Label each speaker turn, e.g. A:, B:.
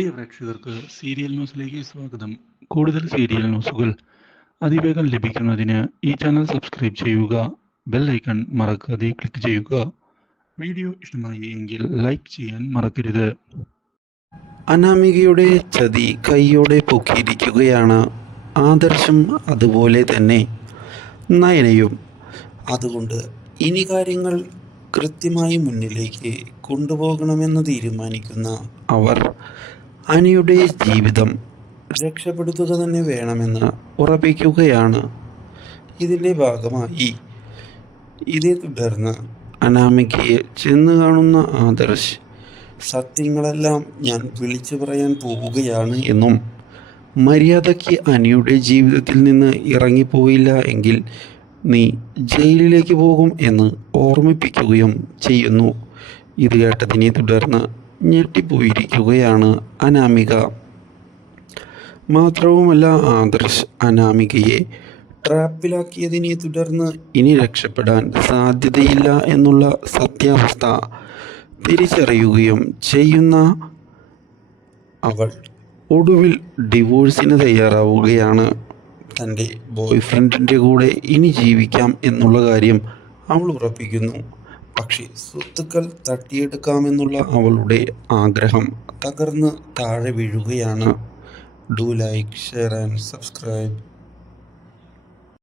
A: പ്രിയ പ്രേക്ഷകർക്ക് സീരിയൽ ന്യൂസിലേക്ക് സ്വാഗതം. കൂടുതൽ സീരിയൽ ന്യൂസുകൾ അതിവേഗം ലഭിക്കുന്നതിന് ഈ ചാനൽ സബ്സ്ക്രൈബ് ചെയ്യുക ബെൽ ഐക്കൺ മറക്കാതെ ക്ലിക്ക് ചെയ്യുക. വീഡിയോ ഇഷ്ടമായി എങ്കിൽ ലൈക്ക് ചെയ്യാൻ മറക്കരുത്.
B: അനാമികയുടെ ചതി കൈയോടെ പൊക്കിയിരിക്കുകയാണ്. ആദർശം അതുപോലെ തന്നെ നയനയും. അതുകൊണ്ട് ഇനി കാര്യങ്ങൾ കൃത്യമായി മുന്നിലേക്ക് കൊണ്ടുപോകണമെന്ന് തീരുമാനിക്കുന്ന അവർ അനിയുടെ ജീവിതം രക്ഷപ്പെടുത്തുക തന്നെ വേണമെന്ന് ഉറപ്പിക്കുകയാണ്. ഇതിന്റെ ഭാഗമായി ഇതേ തുടർന്ന് അനാമികയെ ചെന്ന് കാണുന്ന ആദർശ് സത്യങ്ങളെല്ലാം ഞാൻ വിളിച്ചു പറയാൻ പോവുകയാണ് എന്നും മര്യാദയ്ക്ക് അനിയുടെ ജീവിതത്തിൽ നിന്ന് ഇറങ്ങിപ്പോയില്ല എങ്കിൽ നീ ജയിലിലേക്ക് പോകും എന്ന് ഓർമ്മിപ്പിക്കുകയും ചെയ്യുന്നു. ഇത് കേട്ടതിനെ തുടർന്ന് ഞെട്ടിപ്പോയിരിക്കുകയാണ് അനാമിക. മാത്രവുമല്ല ആദർശ് അനാമികയെ ട്രാപ്പിലാക്കിയതിനെ തുടർന്ന് ഇനി രക്ഷപ്പെടാൻ സാധ്യതയില്ല എന്നുള്ള സത്യാവസ്ഥ തിരിച്ചറിയുകയും ചെയ്യുന്ന അവൾ ഒടുവിൽ ഡിവോഴ്സിന് തയ്യാറാവുകയാണ്. തന്റെ ബോയ്ഫ്രണ്ടിന്റെ കൂടെ ഇനി ജീവിക്കാം എന്നുള്ള കാര്യം അവൾ ഉറപ്പിക്കുന്നു. പക്ഷേ. സ്വത്തുക്കൾ തട്ടിയെടുക്കാമെന്നുള്ള അവളുടെ ആഗ്രഹം തകർന്ന് താഴെ വീഴുകയാണ്. Do like share and subscribe.